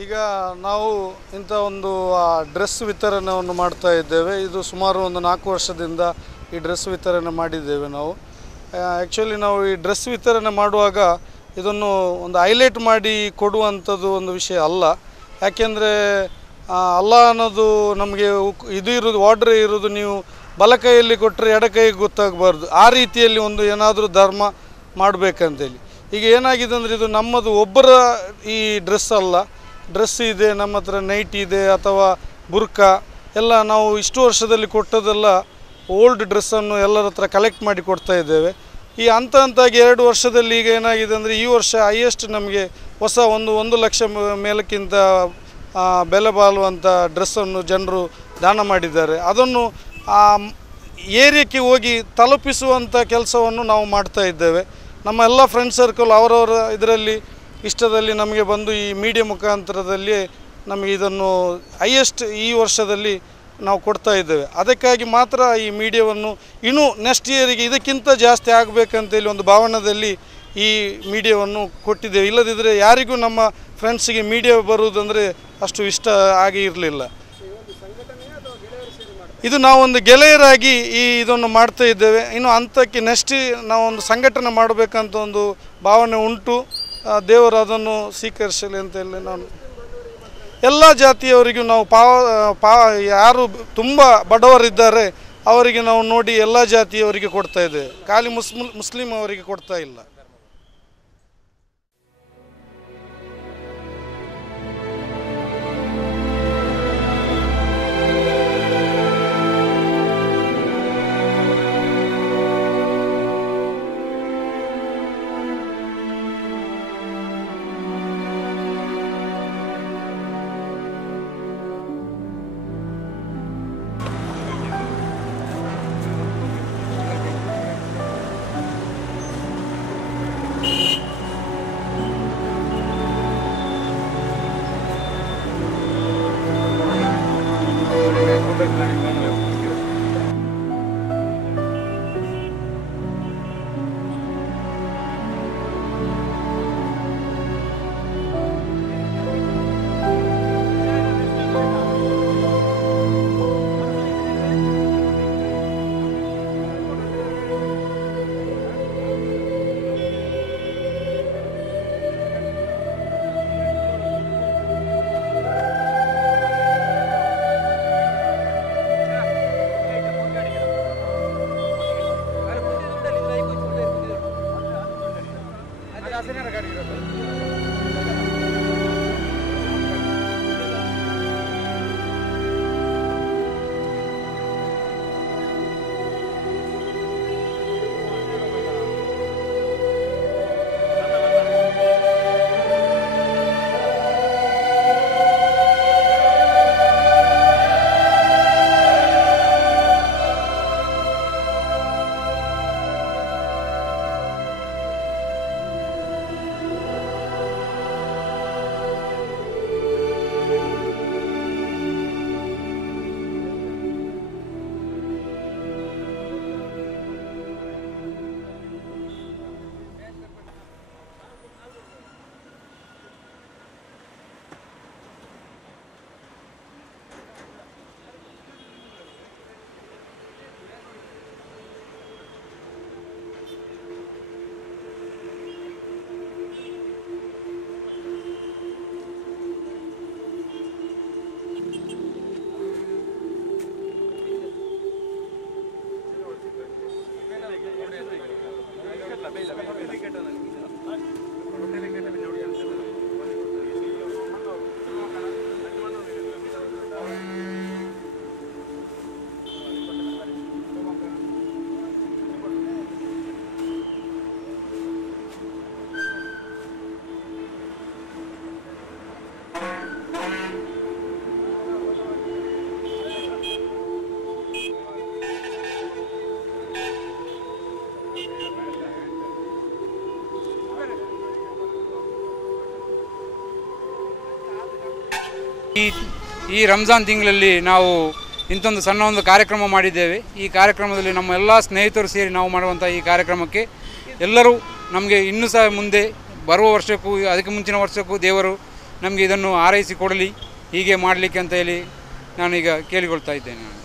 ಈಗ ನಾವು ಇಂಥ ಒಂದು ಡ್ರೆಸ್ ವಿತರಣೆಯನ್ನು ಮಾಡ್ತಾ ಇದ್ದೇವೆ. ಇದು ಸುಮಾರು ಒಂದು 4 ವರ್ಷದಿಂದ ಈ ಡ್ರೆಸ್ ವಿತರಣೆ ಮಾಡಿದ್ದೇವೆ ನಾವು. ಆ್ಯಕ್ಚುಲಿ ನಾವು ಈ ಡ್ರೆಸ್ ವಿತರಣೆ ಮಾಡುವಾಗ ಇದನ್ನು ಒಂದು ಹೈಲೈಟ್ ಮಾಡಿ ಕೊಡುವಂಥದ್ದು ಒಂದು ವಿಷಯ ಅಲ್ಲ. ಯಾಕೆಂದರೆ ಅಲ್ಲ ಅನ್ನೋದು ನಮಗೆ ಇದು ಇರೋದು ಆರ್ಡ್ರೇ ಇರೋದು, ನೀವು ಬಲಕೈಯಲ್ಲಿ ಕೊಟ್ಟರೆ ಎಡಕೈಗೆ ಗೊತ್ತಾಗಬಾರ್ದು, ಆ ರೀತಿಯಲ್ಲಿ ಒಂದು ಏನಾದರೂ ಧರ್ಮ ಮಾಡಬೇಕಂತೇಳಿ. ಈಗ ಏನಾಗಿದೆ ಅಂದರೆ ಇದು ನಮ್ಮದು ಒಬ್ಬರ ಈ ಡ್ರೆಸ್ ಅಲ್ಲ, ಡ್ರೆಸ್ ಇದೆ, ನಮ್ಮ ಹತ್ರ ನೈಟ್ ಇದೆ ಅಥವಾ ಬುರ್ಕಾ ಎಲ್ಲ ನಾವು ಇಷ್ಟು ವರ್ಷದಲ್ಲಿ ಕೊಟ್ಟದೆಲ್ಲ ಓಲ್ಡ್ ಡ್ರೆಸ್ಸನ್ನು ಎಲ್ಲರ ಹತ್ರ ಕಲೆಕ್ಟ್ ಮಾಡಿ ಕೊಡ್ತಾ ಇದ್ದೇವೆ. ಈ ಹಂತಾಗಿ 2 ವರ್ಷದಲ್ಲಿ ಈಗ ಏನಾಗಿದೆ ಅಂದರೆ ಈ ವರ್ಷ ಹೈಯೆಸ್ಟ್ ನಮಗೆ ಹೊಸ 1 ಲಕ್ಷ ಮೇಲಕ್ಕಿಂತ ಬೆಲೆ ಬಾಳುವಂಥ ಡ್ರೆಸ್ಸನ್ನು ಜನರು ದಾನ ಮಾಡಿದ್ದಾರೆ. ಅದನ್ನು ಏರಿಯಾಕ್ಕೆ ಹೋಗಿ ತಲುಪಿಸುವಂಥ ಕೆಲಸವನ್ನು ನಾವು ಮಾಡ್ತಾ ಇದ್ದೇವೆ. ನಮ್ಮ ಎಲ್ಲ ಫ್ರೆಂಡ್ ಸರ್ಕಲ್ ಅವರವರ ಇದರಲ್ಲಿ ಇಷ್ಟದಲ್ಲಿ ನಮಗೆ ಬಂದು ಈ ಮೀಡಿಯಾ ಮುಖಾಂತರದಲ್ಲಿ ನಮಗೆ ಇದನ್ನು ಹೈಯೆಸ್ಟ್ ಈ ವರ್ಷದಲ್ಲಿ ನಾವು ಕೊಡ್ತಾ ಇದ್ದೇವೆ. ಅದಕ್ಕಾಗಿ ಮಾತ್ರ ಈ ಮೀಡಿಯಾವನ್ನು ಇನ್ನೂ ನೆಕ್ಸ್ಟ್ ಇಯರಿಗೆ ಇದಕ್ಕಿಂತ ಜಾಸ್ತಿ ಆಗಬೇಕಂತೇಳಿ ಒಂದು ಭಾವನೆಯಲ್ಲಿ ಈ ಮೀಡಿಯಾವನ್ನು ಕೊಟ್ಟಿದ್ದೇವೆ. ಇಲ್ಲದಿದ್ದರೆ ಯಾರಿಗೂ ನಮ್ಮ ಫ್ರೆಂಡ್ಸಿಗೆ ಮೀಡಿಯಾ ಬರುವುದಂದರೆ ಅಷ್ಟು ಇಷ್ಟ ಆಗಿ ಇರಲಿಲ್ಲ. ಇದು ನಾವೊಂದು ಗೆಳೆಯರಾಗಿ ಇದನ್ನು ಮಾಡ್ತಾ ಇದ್ದೇವೆ. ಇನ್ನು ಹಂತಕ್ಕೆ ನೆಕ್ಸ್ಟ್ ನಾವೊಂದು ಸಂಘಟನೆ ಮಾಡಬೇಕಂತ ಒಂದು ಭಾವನೆ ಉಂಟು. ದೇವರು ಅದನ್ನು ಸ್ವೀಕರಿಸಲಿ ಅಂತೇಳಿ ನಾನು ಎಲ್ಲ ಜಾತಿಯವರಿಗೂ ನಾವು ಯಾರು ತುಂಬ ಬಡವರಿದ್ದಾರೆ ಅವರಿಗೆ ನಾವು ನೋಡಿ ಎಲ್ಲ ಜಾತಿಯವರಿಗೆ ಕೊಡ್ತಾ ಇದ್ದೇವೆ, ಖಾಲಿ ಮುಸ್ಲಿಂ ಅವರಿಗೆ ಕೊಡ್ತಾ ಇಲ್ಲ. ಈ ರಂಜಾನ್ ತಿಂಗಳಲ್ಲಿ ನಾವು ಇಂಥೊಂದು ಸಣ್ಣ ಒಂದು ಕಾರ್ಯಕ್ರಮ ಮಾಡಿದ್ದೇವೆ. ಈ ಕಾರ್ಯಕ್ರಮದಲ್ಲಿ ನಮ್ಮ ಎಲ್ಲ ಸ್ನೇಹಿತರು ಸೇರಿ ನಾವು ಮಾಡುವಂಥ ಈ ಕಾರ್ಯಕ್ರಮಕ್ಕೆ ಎಲ್ಲರೂ ನಮಗೆ ಇನ್ನೂ ಸಹ ಮುಂದೆ ಬರುವ ವರ್ಷಕ್ಕೂ ಅದಕ್ಕೆ ಮುಂಚಿನ ವರ್ಷಕ್ಕೂ ದೇವರು ನಮಗೆ ಇದನ್ನು ಆರೈಸಿ ಕೊಡಲಿ, ಹೀಗೆ ಮಾಡಲಿಕ್ಕೆ ಅಂತ ಹೇಳಿ ನಾನೀಗ ಕೇಳಿಕೊಳ್ತಾ ಇದ್ದೇನೆ.